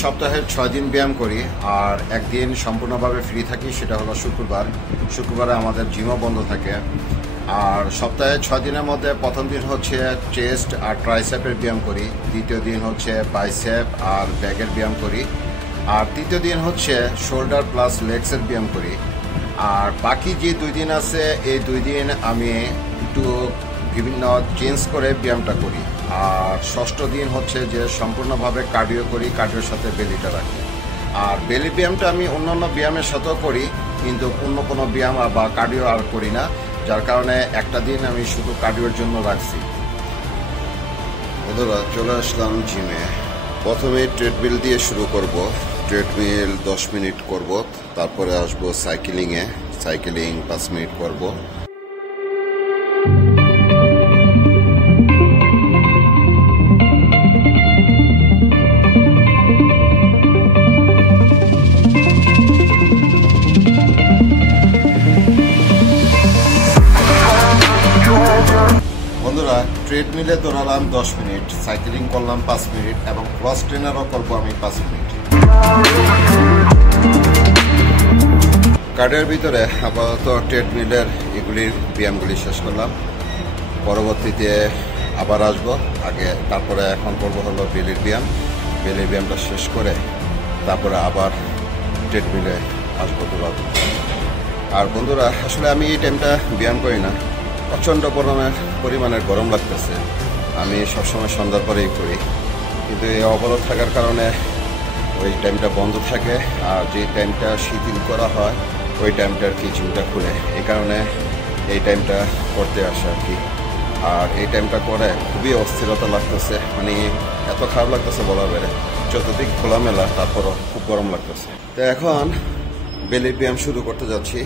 সপ্তাহে 6 দিন ব্যায়াম করি আর একদিন সম্পূর্ণভাবে ফ্রি থাকি, সেটা হলো শুক্রবার। শুক্রবারে আমাদের জিমও বন্ধ থাকে। আর সপ্তাহে 6 দিনের মধ্যে প্রথম দিন হচ্ছে চেস্ট আর ট্রাইসেপের ব্যায়াম করি, দ্বিতীয় দিন হচ্ছে বাইসেপ আর ব্যাগের ব্যায়াম করি, আর তৃতীয় দিন হচ্ছে শোল্ডার প্লাস লেগসের ব্যায়াম করি। আর বাকি যে 2 দিন আছে এই 2 দিন আমি একটু বিভিন্ন চেঞ্জ করে ব্যায়ামটা করি। আর ষষ্ঠ দিন হচ্ছে যে সম্পূর্ণভাবে কার্ডিও করি, কার্ডিওর সাথে বেলিটা রাখি। আর বেলি ব্যায়ামটা আমি অন্যান্য ব্যায়ামের সাথেও করি, কিন্তু অন্য কোনো ব্যায়াম বা কার্ডিও আর করি না, যার কারণে একটা দিন আমি শুধু কার্ডিওর জন্য রাখছি। বন্ধুরা, চলে আসলাম জিমে। প্রথমে ট্রেডমিল দিয়ে শুরু করব। ট্রেডমিল 10 মিনিট করব, তারপরে আসবো সাইকেলিংয়ে। সাইকেলিং 5 মিনিট করব। বন্ধুরা, ট্রেডমিলে দৌড়ালাম 10 মিনিট, সাইকেলিং করলাম 5 মিনিট এবং ক্রস ট্রেনারও করবো আমি 5 মিনিট। কার্ডিওর ভিতরে আপাতত ট্রেডমিলের এগুলির ব্যায়ামগুলি শেষ করলাম। পরবর্তীতে আবার আসবো তারপরে এখন করবো হলো বেলির ব্যায়াম। বেলির ব্যায়ামটা শেষ করে তারপরে আবার ট্রেডমিলে আসবো দৌড়াতে। আর বন্ধুরা, আসলে আমি এই টাইমটা ব্যায়াম করি না, প্রচণ্ড পরিমাণের গরম লাগতেছে। আমি সবসময় সন্ধ্যার পরেই করি, কিন্তু এই অবরোধ থাকার কারণে ওই টাইমটা বন্ধ থাকে। আর যে টাইমটা শিথিল করা হয় ওই টাইমটা আর কি জিমটা খুলে, এই কারণে এই টাইমটা করতে আসে আর কি। আর এই টাইমটা করে খুবই অস্থিরতা লাগতেছে, মানে এত খারাপ লাগতেছে বলার বাইরে। চতুর্দিক খোলামেলা, তারপরও খুব গরম লাগতেছে। তো এখন বেলির ব্যায়াম শুরু করতে যাচ্ছি।